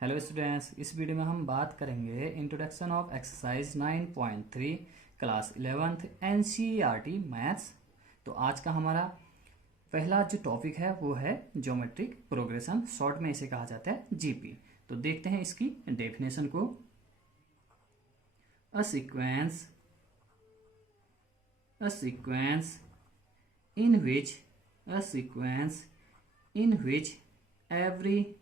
Hello students, इस video में हम बात करेंगे introduction of exercise 9.3 class 11th NCERT maths. तो आज का हमारा पहला जो टॉपिक है वो है ज्योमेट्रिक प्रोग्रेशन, शॉर्ट में इसे कहा जाता है जीपी। तो देखते हैं इसकी डेफिनेशन को। A sequence in which a sequence in which every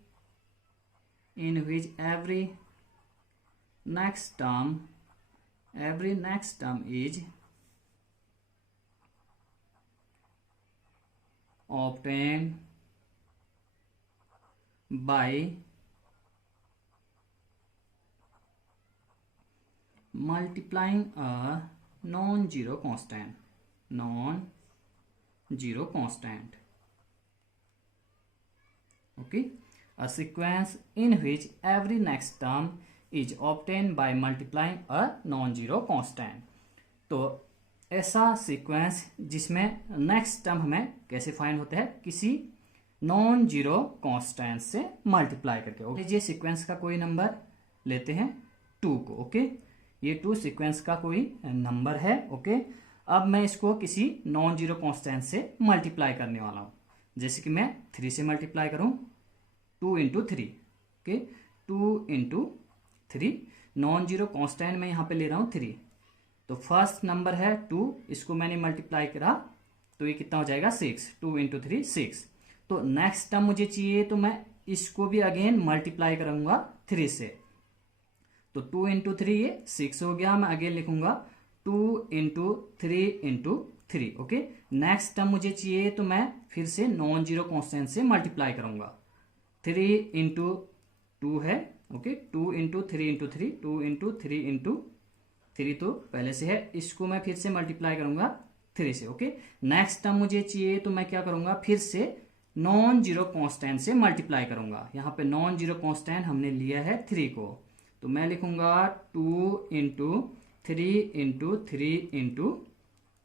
next term is obtained by multiplying a non-zero constant. Okay, a sequence in which every next term is obtained by multiplying a non-zero constant. तो ऐसा sequence जिसमें next term हमें कैसे find होता है, किसी non zero constant से multiply करके। ओके, सीक्वेंस का कोई नंबर लेते हैं 2 को। ओके, ये 2 सीक्वेंस का कोई नंबर है। ओके, अब मैं इसको किसी नॉन जीरो कॉन्स्टेंट से मल्टीप्लाई करने वाला हूं। जैसे कि मैं 3 से मल्टीप्लाई करूं, 2 into 3। Okay, 2 into 3, non zero constant मैं यहां पे ले रहा हूं 3। तो फर्स्ट नंबर है 2, इसको मैंने मल्टीप्लाई करा तो ये कितना हो जाएगा 6। 2 इंटू 3 6। तो नेक्स्ट टर्म मुझे चाहिए तो मैं इसको भी अगेन मल्टीप्लाई करूंगा 3 से। तो 2 इंटू 3 ये 6 हो गया। मैं अगेन लिखूंगा 2 into 3 into 3। Okay, next term मुझे चाहिए तो मैं फिर से नॉन जीरो कॉन्स्टेंट से मल्टीप्लाई करूंगा। 3 इंटू 2 है। Okay, 2 into 3 into 3, 2 into 3 into 3 तो पहले से है, इसको मैं फिर से मल्टीप्लाई करूंगा 3 से। ओके, नेक्स्ट टर्म मुझे चाहिए तो मैं क्या करूंगा, फिर से नॉन जीरो कॉन्स्टेंट से मल्टीप्लाई करूंगा। यहां पे नॉन जीरो कॉन्स्टेंट हमने लिया है 3 को, तो मैं लिखूंगा 2 into 3 into 3 into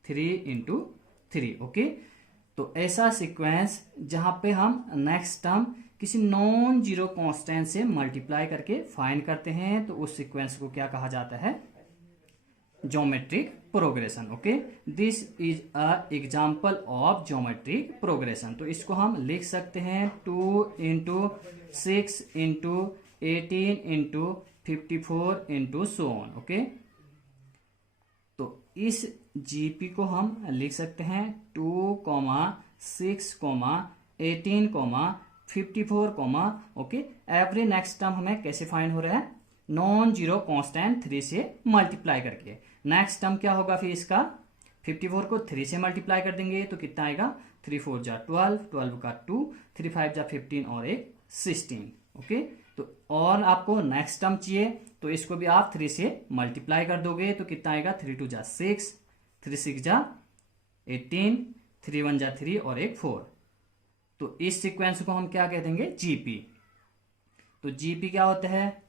3 into 3। Okay, तो ऐसा सीक्वेंस जहां पे हम नेक्स्ट टर्म किसी नॉन जीरो कॉन्स्टेंट से मल्टीप्लाई करके फाइंड करते हैं, तो उस सीक्वेंस को क्या कहा जाता है, geometric progression. Okay, this is a example of geometric progression. तो इसको हम लिख सकते हैं 2 into 6 into 18 into 54 into so on. Okay, तो इस जीपी को हम लिख सकते हैं 2, 6, 18, 54, ओके। एवरी नेक्स्ट टर्म हमें कैसे फाइंड हो रहा है, नॉन जीरो कॉन्स्टेंट 3 से मल्टीप्लाई करके। नेक्स्ट टर्म क्या होगा फिर इसका, 54 को 3 से मल्टीप्लाई कर देंगे तो कितना आएगा, 3 4 जा 12, 12 का 2, 3 5 जा 15 और एक 16। ओके, तो और आपको नेक्स्ट टर्म चाहिए तो इसको भी आप 3 से मल्टीप्लाई कर दोगे तो कितना आएगा, 3 2 जा 6, 3 6 जा 18, 3 1 जा 3 और एक 4। तो इस सीक्वेंस को हम क्या कह देंगे, जीपी। तो जीपी क्या होता है,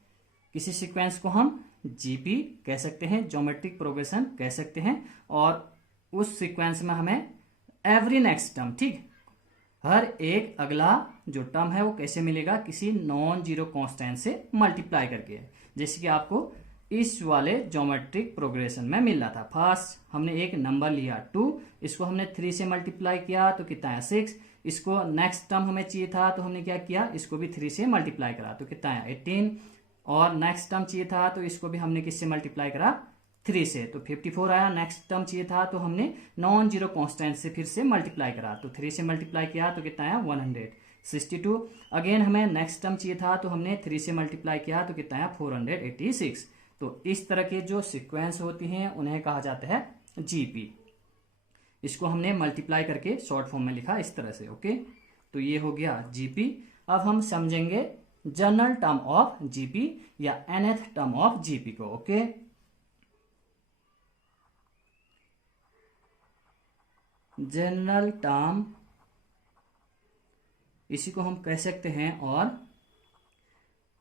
किसी सीक्वेंस को हम जीपी कह सकते हैं, ज्योमेट्रिक प्रोग्रेशन कह सकते हैं। और उस सीक्वेंस में हमें एवरी नेक्स्ट टर्म, ठीक, हर एक अगला जो टर्म है वो कैसे मिलेगा, किसी नॉन जीरो कांस्टेंट से मल्टीप्लाई करके। जैसे कि आपको इस वाले ज्योमेट्रिक प्रोग्रेशन में मिल रहा था। फर्स्ट हमने एक नंबर लिया 2, इसको हमने 3 से मल्टीप्लाई किया तो कितना है 6। इसको नेक्स्ट टर्म हमें चाहिए था तो हमने क्या किया, इसको भी 3 से मल्टीप्लाई करा तो कितना है 18। और नेक्स्ट टर्म चाहिए था तो इसको भी हमने किससे मल्टीप्लाई करा, 3 से, तो 54 आया। नेक्स्ट टर्म चाहिए था तो हमने नॉन जीरो कांस्टेंट से फिर से मल्टीप्लाई करा तो 3 से मल्टीप्लाई किया तो कितना आया 162। अगेन हमें नेक्स्ट टर्म चाहिए था तो हमने 3 से मल्टीप्लाई किया तो कितना आया 486। तो इस तरह के जो सीक्वेंस होती हैं उन्हें कहा जाता है जीपी। इसको हमने मल्टीप्लाई करके शॉर्ट फॉर्म में लिखा इस तरह से। ओके, तो ये हो गया जीपी। अब हम समझेंगे जनरल टर्म ऑफ जीपी या nth टर्म ऑफ जीपी को। ओके, जनरल टर्म इसी को हम कह सकते हैं, और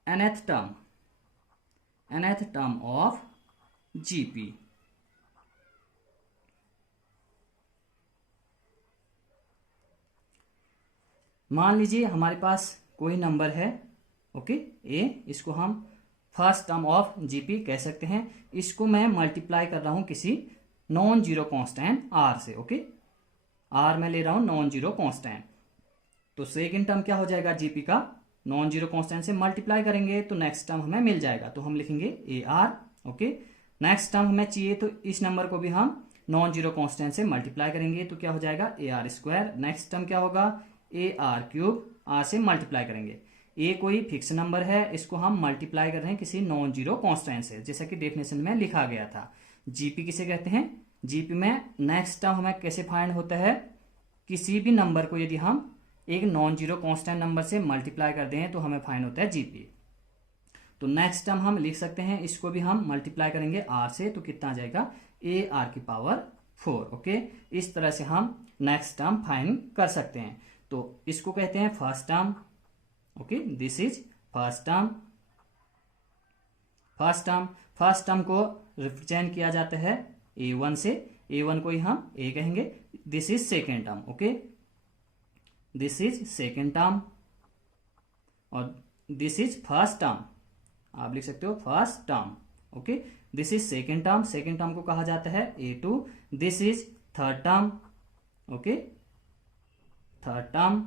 nth टर्म ऑफ जीपी। मान लीजिए हमारे पास कोई नंबर है ओके, ए इसको हम फर्स्ट टर्म ऑफ जीपी कह सकते हैं। इसको मैं मल्टीप्लाई कर रहा हूं किसी नॉन जीरो कांस्टेंट आर से। ओके, आर में ले रहा हूं नॉन जीरो कांस्टेंट, तो सेकेंड टर्म क्या हो जाएगा जीपी का, नॉन जीरो कांस्टेंट से मल्टीप्लाई करेंगे तो नेक्स्ट टर्म हमें मिल जाएगा, तो हम लिखेंगे A are. Okay, next term हमें चाहिए तो इस नंबर को भी हम नॉन जीरो कांस्टेंट से मल्टीप्लाई करेंगे तो क्या हो जाएगा A R square. Next term क्या होगा ए आर क्यूब, आर से मल्टीप्लाई करेंगे। ए कोई फिक्स नंबर है, इसको हम मल्टीप्लाई कर रहे हैं किसी नॉन जीरो कांस्टेंट से, जैसा कि डेफिनेशन में लिखा गया था। जीपी किसे कहते हैं, जीपी में नेक्स्ट टर्म हमें कैसे फाइंड होता है, किसी भी नंबर को यदि हम एक नॉन जीरो कांस्टेंट नंबर से मल्टीप्लाई कर दें तो हमें फाइंड होता है जीपी। तो नेक्स्ट टर्म हम लिख सकते हैं, इसको भी हम मल्टीप्लाई करेंगे आर से, तो कितना आ जाएगा ए आर की पावर 4। ओके, इस तरह से हम नेक्स्ट टर्म फाइंड कर सकते हैं। तो इसको कहते हैं first term. Okay, this is first term. First term को रिप्रेजेंट किया जाता है a1 से, a1 को ही हम a कहेंगे। This is second term. Okay, this is second term और दिस इज फर्स्ट टर्म, आप लिख सकते हो first term. Okay, this is second term, second term को कहा जाता है a2। This is third term. Okay, third term,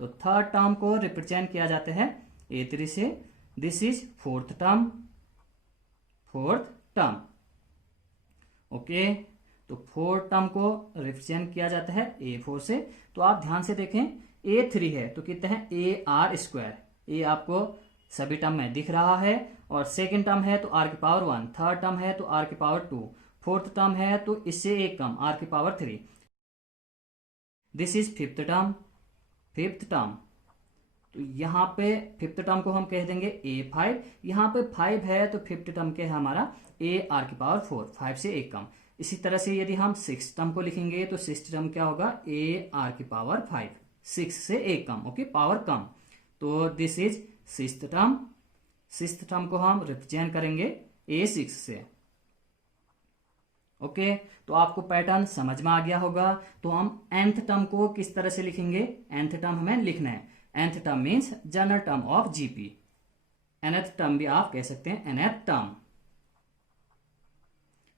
तो थर्ड टर्म को रिप्रेजेंट किया जाता है a3 से। This is fourth term, fourth term. Okay, तो फोर्थ टर्म को रिप्रेजेंट किया जाता है a4 से। तो आप ध्यान से देखें, a3 है तो कितना है ए आर स्क्वायर, ए आपको सभी टर्म में दिख रहा है, और सेकेंड टर्म है तो आर की पावर 1, थर्ड टर्म है तो आर की पावर 2, फोर्थ टर्म है तो इससे एक कम आर की power 3। This is fifth term, fifth term, तो यहाँ पे फिफ्थ टर्म को हम कह देंगे a5। यहाँ पे 5 है तो फिफ्थ टर्म के है हमारा ए आर की पावर 4, 5 से एक कम। इसी तरह से यदि हम सिक्स टर्म को लिखेंगे तो सिक्स टर्म क्या होगा ए आर की पावर 5, 6 से एक कम। ओके, पावर कम, तो this is sixth term. Sixth term को हम रिप्रेजेंट करेंगे a6 से। ओके, तो आपको पैटर्न समझ में आ गया होगा। तो हम nth टर्म को किस तरह से लिखेंगे, nth टर्म हमें लिखना है। nth term means general term of GP, nth term भी आप कह सकते हैं nth टर्म।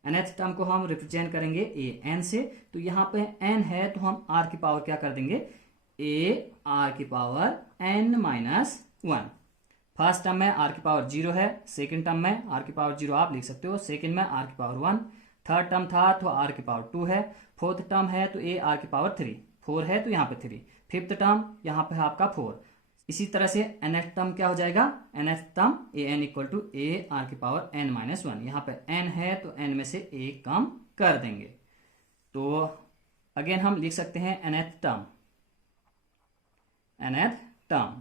nth टर्म को हम रिप्रेजेंट करेंगे a n से, तो यहां पे n है तो हम r की पावर क्या कर देंगे a r की power n minus 1। First term में r की पावर 0 है, सेकेंड टर्म में r की पावर 0 आप लिख सकते हो, सेकेंड में r की पावर 1, थर्ड टर्म था तो r की पावर 2 है, फोर्थ टर्म है तो a r की पावर 3, 4 है तो यहाँ पे 3, फिफ्थ टर्म यहाँ पे है आपका 4। इसी तरह से nth टर्म क्या हो जाएगा, nth term a n equal to a r की पावर n माइनस 1, यहाँ पे n है तो n में से एक कम कर देंगे। तो अगेन हम लिख सकते हैं nth टर्म, nth टर्म,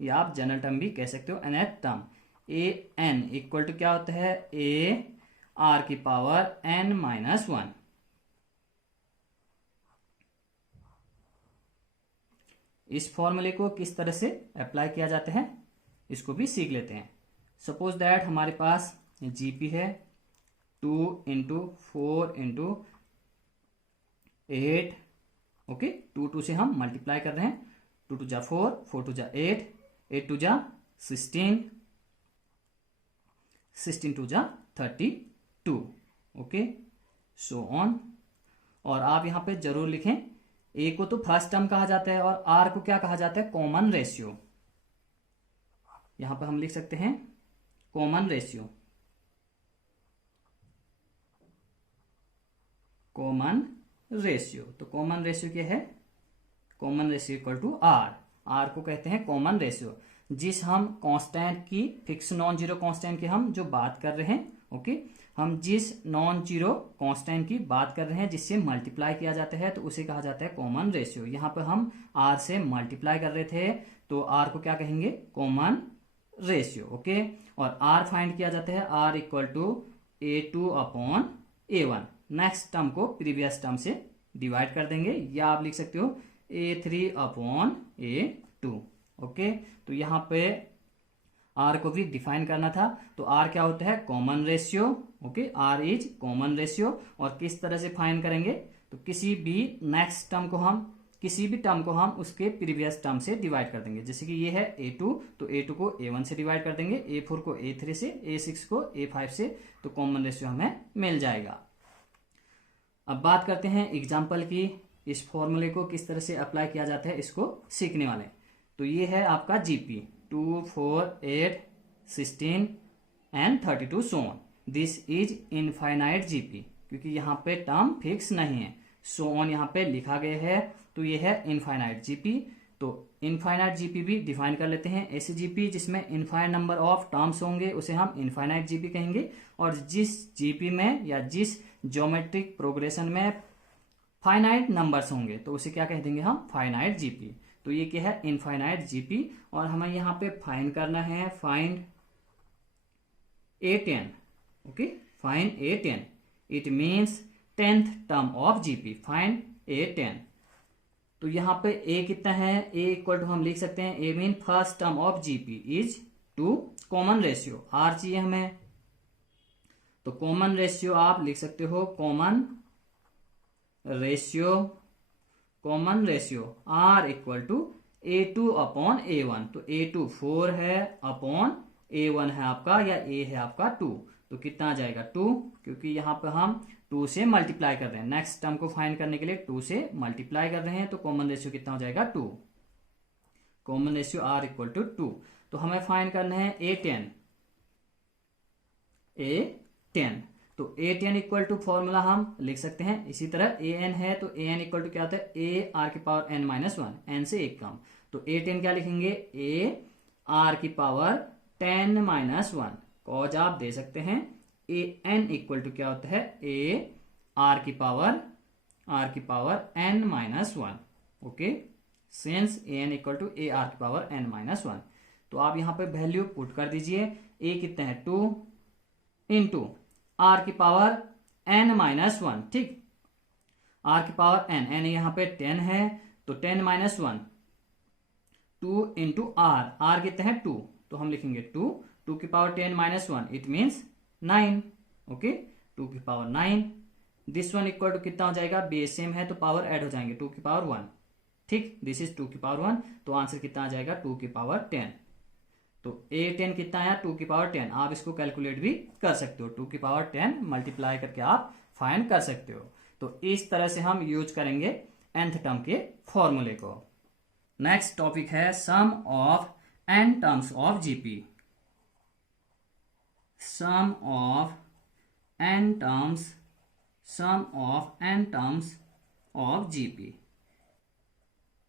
या आप जनरल टर्म भी कह सकते हो nth term. a n equal to क्या होता है a r की पावर n माइनस 1। इस फॉर्मूले को किस तरह से अप्लाई किया जाता है इसको भी सीख लेते हैं। सपोज दैट हमारे पास जीपी है 2 इंटू 4 इंटू 8। ओके, 2 से हम मल्टीप्लाई कर रहे हैं, 2 2 जा 4, 4 2 जा 8, 8 2 जा 16, 16 2 जा 32। Okay, so on. और आप यहां पे जरूर लिखें, ए को तो फर्स्ट टर्म कहा जाता है और आर को क्या कहा जाता है, कॉमन रेशियो। यहां पर हम लिख सकते हैं कॉमन रेशियो, कॉमन रेशियो। तो कॉमन रेशियो क्या है, common ratio equal to r, r को कहते हैं कॉमन रेशियो। जिस हम कांस्टेंट की, फिक्स नॉन जीरो कांस्टेंट की हम जो बात कर रहे हैं, ओके, हम जिस नॉन जीरो कांस्टेंट की बात कर रहे हैं जिससे मल्टीप्लाई किया जाता है तो उसे कहा जाता है कॉमन रेशियो। यहां पर हम आर से मल्टीप्लाई कर रहे थे तो आर को क्या कहेंगे, कॉमन रेशियो। ओके, और आर फाइंड किया जाता है r equal to a2 upon a1। Next term को प्रीवियस टर्म से डिवाइड कर देंगे, या आप लिख सकते हो a3 अपॉन a2। ओके, तो यहां पे आर को भी डिफाइन करना था, तो आर क्या होता है, common ratio. Okay, r is common ratio. और किस तरह से फाइंड करेंगे, तो किसी भी नेक्स्ट टर्म को हम किसी भी टर्म को हम उसके प्रीवियस टर्म से डिवाइड कर देंगे। जैसे कि ये है a2, तो a2 को a1 से डिवाइड कर देंगे, a4 को a3 से, a6 को a5 से, तो कॉमन रेशियो हमें मिल जाएगा। अब बात करते हैं एग्जाम्पल की, इस फॉर्मूले को किस तरह से अप्लाई किया जाता है इसको सीखने वाले। तो ये है आपका GP 2, 4, 8, 16 and 32 so on. This is infinite GP, क्योंकि यहाँ पे टर्म फिक्स नहीं है, सो ऑन यहाँ पे लिखा गया है, तो ये है इनफाइनाइट जीपी। तो इनफाइनाइट जीपी भी डिफाइन कर लेते हैं। ऐसी जीपी जिसमें इनफाइनाइट नंबर ऑफ टर्म्स होंगे उसे हम इनफाइनाइट जीपी कहेंगे, और जिस जीपी में या जिस ज्योमेट्रिक प्रोग्रेशन में फाइनाइट नंबर्स होंगे तो उसे क्या कह देंगे हम, फाइनाइट जीपी। तो ये क्या है, इनफाइनाइट जीपी। और हमें यहाँ पे फाइंड करना है, find a10, okay, find a10, it means 10th term of GP, find a10। तो यहाँ पे a कितना है, a इक्वल टू हम लिख सकते हैं, a mean first term of GP is 2, common ratio r चाहिए हमें, तो कॉमन रेशियो आप लिख सकते हो, common ratio r equal to a2 upon a1। तो a2 4 है अपॉन a1 है आपका, या a है आपका 2, तो कितना आ जाएगा 2, क्योंकि यहाँ पे हम 2 से मल्टीप्लाई कर रहे हैं, नेक्स्ट टर्म को फाइंड करने के लिए 2 से मल्टीप्लाई कर रहे हैं, तो कॉमन रेशियो कितना हो जाएगा 2, common ratio r equal to 2। तो हमें फाइंड करना है a10, तो a10 इक्वल टू फॉर्मूला हम लिख सकते हैं इसी तरह, an है तो an इक्वल टू क्या होता है, a r की पावर n माइनस 1, n से एक कम, तो a10 क्या लिखेंगे, a r की पावर 10 माइनस 1, कॉज आप दे सकते हैं, a n इक्वल टू क्या होता है, a r की power n minus 1, okay, since a n equal to a r की पावर n माइनस 1। तो आप यहाँ पे वैल्यू पुट कर दीजिए, a कितना है 2 इंटू r की पावर n माइनस 1, ठीक, r की पावर n यहाँ पे 10 है, तो 10 माइनस 1, 2 इंटू r कितना है 2, तो हम लिखेंगे 2 की power 10 minus 1, it means 9, okay, 2 की power 9। This one equal to कितना हो जाएगा, बेस सेम है तो पावर ऐड हो जाएंगे, 2 की पावर 1, ठीक, दिस इज 2 की पावर 1, तो आंसर कितना आ जाएगा 2 की पावर 10। तो a10 कितना आया, 2 की पावर 10, आप इसको कैलकुलेट भी कर सकते हो, 2 की पावर 10 मल्टीप्लाई करके आप फाइंड कर सकते हो। तो इस तरह से हम यूज करेंगे nth टर्म के फॉर्मूले को। नेक्स्ट टॉपिक है sum of n terms of GP, sum of n terms of GP,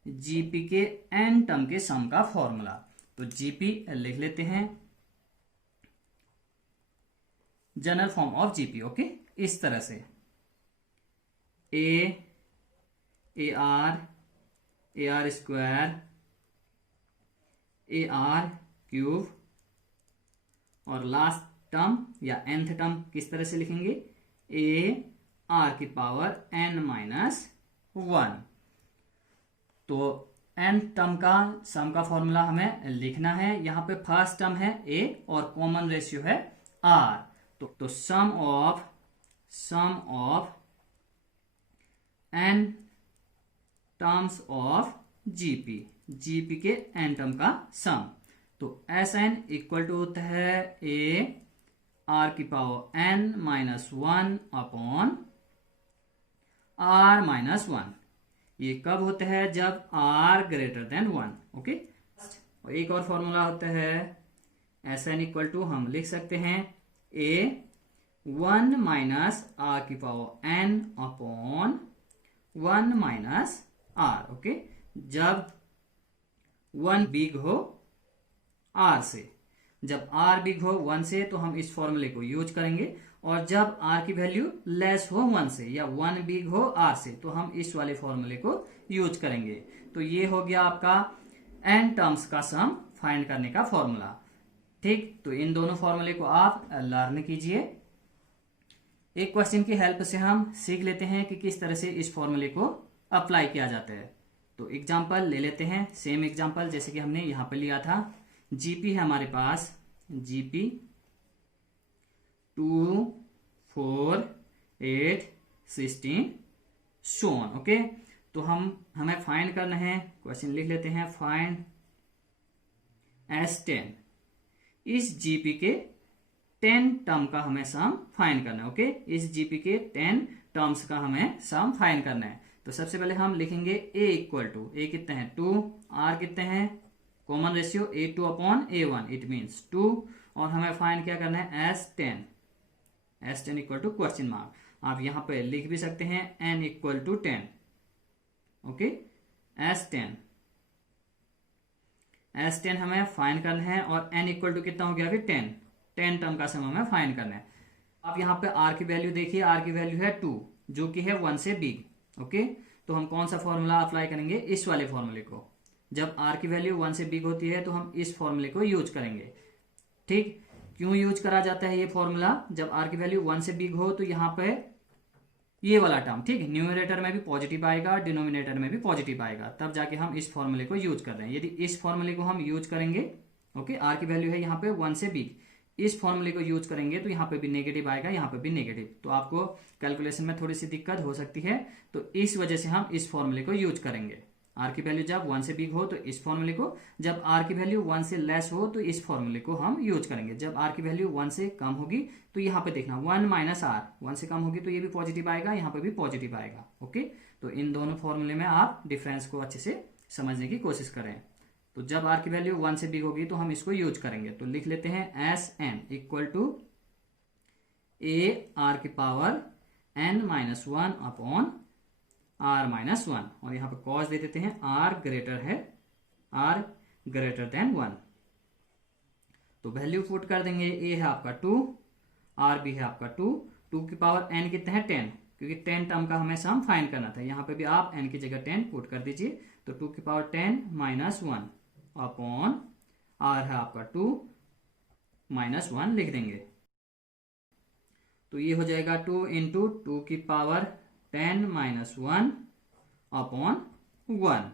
GP के n टर्म के सम का फॉर्मूला। तो जीपी लिख लेते हैं, general form of GP, okay, इस तरह से आर स्क्वायर आर क्यूब, और लास्ट टर्म या nth टर्म किस तरह से लिखेंगे, ए आर की पावर n माइनस 1। तो n टर्म का सम का फॉर्मूला हमें लिखना है, यहां पे फर्स्ट टर्म है a और कॉमन रेशियो है r, तो sum of n terms of GP के n टर्म का सम। तो Sn इक्वल टू होता है a r की power n minus 1 upon r minus 1। ये कब होता है, जब r ग्रेटर देन 1, ओके। और एक और फॉर्मूला होता है Sn इक्वल टू, हम लिख सकते हैं a 1 माइनस r की power n upon 1 minus r, okay, जब 1 बिग हो r से, जब r बिग हो 1 से तो हम इस फॉर्मूले को यूज करेंगे, और जब r की वैल्यू लेस हो 1 से या 1 बिग हो r से तो हम इस वाले फॉर्मूले को यूज करेंगे। तो ये हो गया आपका n टर्म्स का सम फाइंड करने का फॉर्मूला, ठीक। तो इन दोनों फॉर्मूले को आप लर्न कीजिए। एक क्वेश्चन की हेल्प से हम सीख लेते हैं कि किस तरह से इस फॉर्मूले को अप्लाई किया जाता है। तो एग्जाम्पल ले लेते हैं, सेम एग्जाम्पल जैसे कि हमने यहाँ पे लिया था। जीपी है हमारे पास, जीपी 2, 4, 8, 16 सो ऑन, ओके। तो हमें फाइंड करना है, क्वेश्चन लिख लेते हैं, फाइंड S10 इस जीपी के 10 टर्म का हमें सम फाइंड करना है। ओके, इस जीपी के 10 टर्म्स का हमें सम फाइंड करना है। तो सबसे पहले हम लिखेंगे a इक्वल टू, ए कितने हैं 2, r कितने हैं, common ratio a2 upon a1 it means 2, और हमें फाइंड क्या करना है S10 equal to question mark. आप यहां पे लिख भी सकते हैं n equal to 10। Okay, S10 हमें फाइंड करना है, और n इक्वल टू कितना हो गया अभी 10 टर्म का सम हमें फाइंड करना है। आप यहाँ पे r की वैल्यू देखिए, r की वैल्यू है 2 जो कि है 1 से बिग। ओके, तो हम कौन सा फॉर्मूला अप्लाई करेंगे, इस वाले फॉर्मूले को। जब r की वैल्यू 1 से बिग होती है तो हम इस फॉर्मूले को यूज करेंगे। ठीक, क्यों यूज करा जाता है ये फॉर्मूला, जब r की वैल्यू 1 से बिग हो तो यहाँ पे ये वाला टर्म, ठीक, न्यूमरेटर में भी पॉजिटिव आएगा, डिनोमिनेटर में भी पॉजिटिव आएगा, तब जाके हम इस फॉर्मूले को यूज कर रहे हैं। यदि इस फॉर्मूले को हम यूज करेंगे, ओके, r की वैल्यू है यहाँ पे 1 से बिग, इस फॉर्मूले को यूज करेंगे तो यहाँ पे भी नेगेटिव आएगा, यहाँ पे भी नेगेटिव, तो आपको कैलकुलेशन में थोड़ी सी दिक्कत हो सकती है। तो इस वजह से हम इस फॉर्मूले को यूज करेंगे। r की वैल्यू जब 1 से बिग हो तो इस फॉर्मूले को, जब r की वैल्यू 1 से लेस हो तो इस फॉर्मूले को हम यूज करेंगे। जब r की वैल्यू 1 से कम होगी तो यहाँ पे देखना 1 माइनस r, 1 से कम होगी तो ये भी पॉजिटिव आएगा, यहाँ पे भी पॉजिटिव आएगा। ओके, तो इन दोनों फॉर्मूले में आप डिफरेंस को अच्छे से समझने की कोशिश करें। तो जब r की वैल्यू 1 से बिग होगी तो हम इसको यूज करेंगे। तो लिख लेते हैं Sn equal to a r की power n minus 1 upon r minus 1, और यहाँ पे कॉस दे देते हैं, r ग्रेटर देन 1। तो वैल्यू पुट कर देंगे, a है आपका 2, r भी है आपका 2 की पावर n कितना है 10, क्योंकि 10 टर्म का हमें सम फाइंड करना था। यहाँ पे भी आप n की जगह 10 पुट कर दीजिए, तो 2 की पावर 10 माइनस 1 अपॉन r है आपका 2 माइनस 1 लिख देंगे। तो ये हो जाएगा 2 इंटू 2 की पावर 10 माइनस 1 अपॉन 1,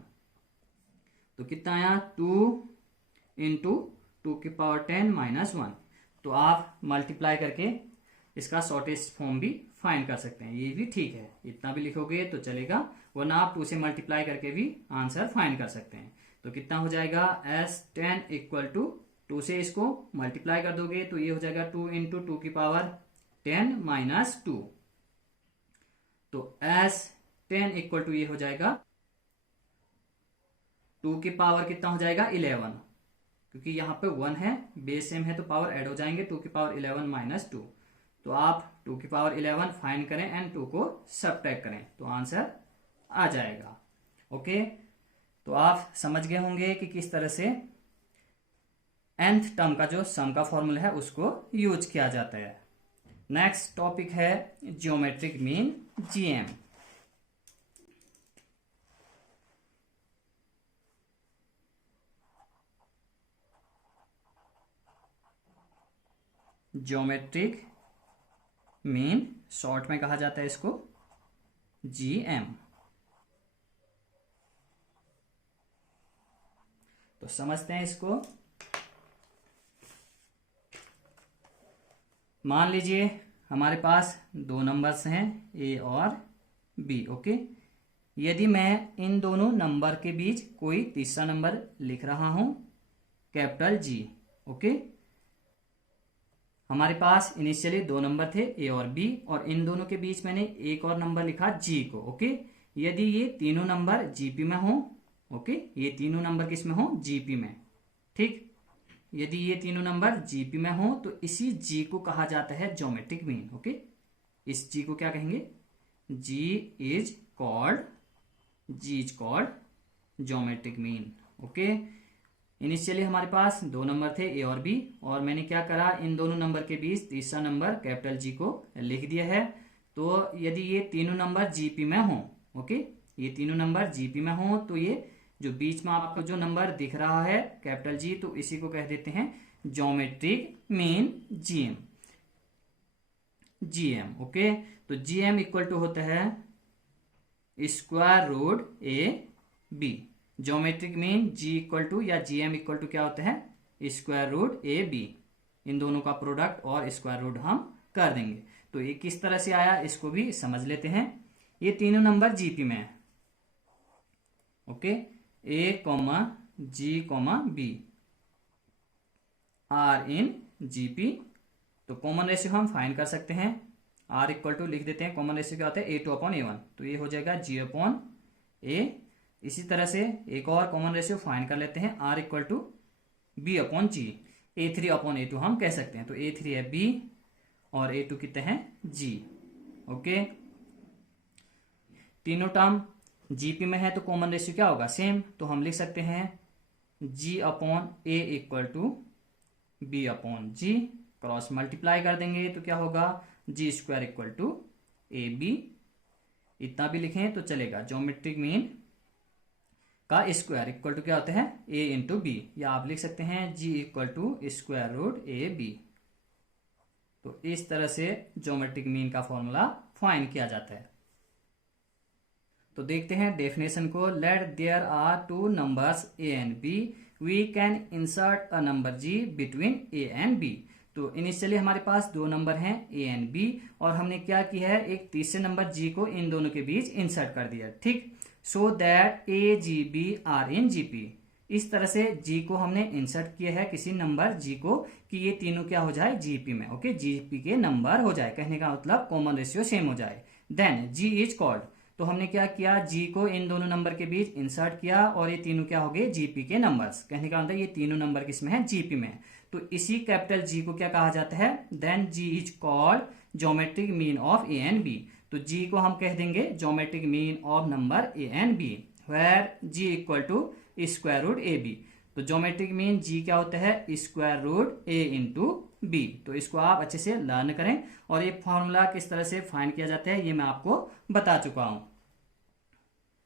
तो कितना आया 2 इंटू 2 की पावर 10 माइनस 1। तो आप मल्टीप्लाई करके इसका शॉर्टेस्ट फॉर्म भी फाइंड कर सकते हैं, ये भी ठीक है, इतना भी लिखोगे तो चलेगा, वरना आप 2 से मल्टीप्लाई करके भी आंसर फाइंड कर सकते हैं। तो कितना हो जाएगा S10 इक्वल टू 2 से इसको मल्टीप्लाई कर दोगे तो ये हो जाएगा 2 इंटू 2 की पावर 10 माइनस 2। तो S10 इक्वल टू ये हो जाएगा 2 की पावर कितना हो जाएगा 11, क्योंकि यहाँ पे 1 है, बेस सेम है तो पावर ऐड हो जाएंगे, 2 की पावर 11 माइनस 2। तो आप 2 की पावर 11 फाइंड करें एंड 2 को सबट्रैक्ट करें तो आंसर आ जाएगा। ओके, तो आप समझ गए होंगे कि किस तरह से nth टर्म का जो सम का फॉर्मूला है उसको यूज किया जाता है। नेक्स्ट टॉपिक है geometric mean, GM। Geometric mean short में कहा जाता है इसको GM। तो समझते हैं इसको। मान लीजिए हमारे पास 2 नंबर्स हैं A और B। ओके, यदि मैं इन दोनों नंबर के बीच कोई तीसरा नंबर लिख रहा हूं कैपिटल G। ओके, हमारे पास इनिशियली 2 नंबर थे A और B, और इन दोनों के बीच मैंने एक और नंबर लिखा G को। ओके, यदि ये तीनों नंबर GP में हो, ओके, ये तीनों नंबर किस में हो GP में, ठीक, यदि ये तीनों नंबर GP में हो तो इसी G को कहा जाता है ज्योमेट्रिक मीन। ओके, इस G को क्या कहेंगे, G is called geometric mean. Okay, initially हमारे पास 2 नंबर थे A और B, और मैंने क्या करा, इन दोनों नंबर के बीच तीसरा नंबर कैपिटल G को लिख दिया है। तो यदि ये तीनों नंबर GP में हो, ओके, ये तीनों नंबर GP में हो तो ये जो बीच में आपको जो नंबर दिख रहा है कैपिटल G, तो इसी को कह देते हैं ज्योमेट्रिक मीन GM। ओके, तो GM इक्वल टू होता है square root AB। Geometric mean G equal to या GM इक्वल टू क्या होता है, स्क्वायर रूट AB। इन दोनों का प्रोडक्ट और स्क्वायर रूट हम कर देंगे। तो ये किस तरह से आया इसको भी समझ लेते हैं। ये तीनों नंबर GP में है, okay, A comma G comma B are in GP. तो कॉमन रेशियो हम फाइंड कर सकते हैं। आर इक्वल टू लिख देते हैं, कॉमन रेशियो क्या होता है A2 अपॉन A1, तो ये हो जाएगा G अपॉन A। इसी तरह से एक और कॉमन रेशियो फाइंड कर लेते हैं, R equal to B upon G। A3 upon A2 हम कह सकते हैं, तो A3 है B और A2 कितने हैं G। ओके, तीनों टर्म जीपी में है तो कॉमन रेशियो क्या होगा, सेम। तो हम लिख सकते हैं G upon A equal to B upon G, cross multiply कर देंगे तो क्या होगा, G square equal to AB। इतना भी लिखें तो चलेगा। ज्योमेट्रिक मीन का स्क्वायर इक्वल टू क्या होता है, A इंटू बी, या आप लिख सकते हैं G equal to square root AB। तो इस तरह से ज्योमेट्रिक मीन का फॉर्मूला फाइंड किया जाता है। तो देखते हैं डेफिनेशन को। Let there are two numbers A and B, we can insert a number G between A and B। तो इनिशियली हमारे पास दो नंबर हैं A एंड B, और हमने क्या किया है, एक तीसरे नंबर G को इन दोनों के बीच इंसर्ट कर दिया, ठीक। So that A G B are in GP। इस तरह से G को हमने इंसर्ट किया है किसी नंबर G को, कि ये तीनों क्या हो जाए GP में। ओके, GP के नंबर हो जाए, कहने का मतलब कॉमन रेशियो सेम हो जाए। देन G इज कॉल्ड, तो हमने क्या किया, G को इन दोनों नंबर के बीच इंसर्ट किया और ये तीनों क्या हो गए GP के नंबर्स। कहने का मतलब ये तीनों नंबर किसमें है, GP में। तो इसी कैपिटल G को क्या कहा जाता है, then G is called geometric mean of A and B। तो G को हम कह देंगे geometric mean of number A and B, where G equal to square root AB। तो ज्योमेट्रिक मीन G क्या होता है, square root A into B। तो इसको आप अच्छे से लर्न करें, और ये फॉर्मूला किस तरह से फाइंड किया जाता है ये मैं आपको बता चुका हूं।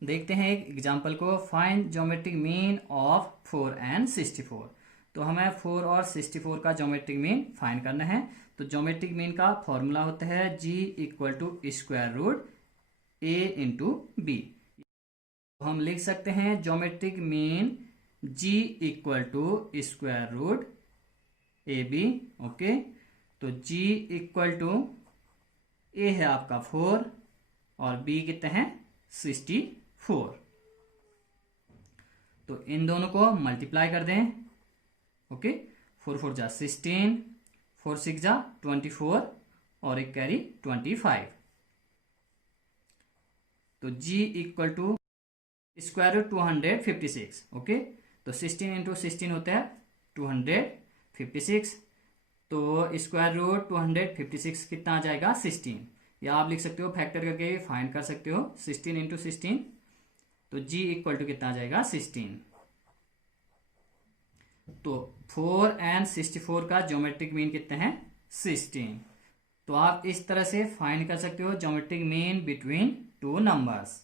देखते हैं एक एग्जांपल को। Find geometric mean of 4 and 64। तो हमें 4 और 64 का ज्योमेट्रिक मीन फाइंड करना है। तो ज्योमेट्रिक मीन का फॉर्मूला होता है G equal to square root A into B। हम लिख सकते हैं geometric mean G equal to square root AB। Okay, तो G इक्वल टू A है आपका 4 और B कितने हैं 64। तो इन दोनों को मल्टीप्लाई कर दें। ओके, 4 4 जा 16, 4 6 जा 24 और एक कैरी 25। तो G equal to square root 256। Okay, तो 16 इंटू 16 होता है 256। तो स्क्वायर रूट 256 कितना आ जाएगा 16, या आप लिख सकते हो फैक्टर करके फाइंड कर सकते हो 16 इंटू 16। तो G इक्वल टू कितना आ जाएगा 16। तो 4 एंड 64 का ज्योमेट्रिक मीन कितना है 16। तो आप इस तरह से फाइंड कर सकते हो geometric mean between two numbers.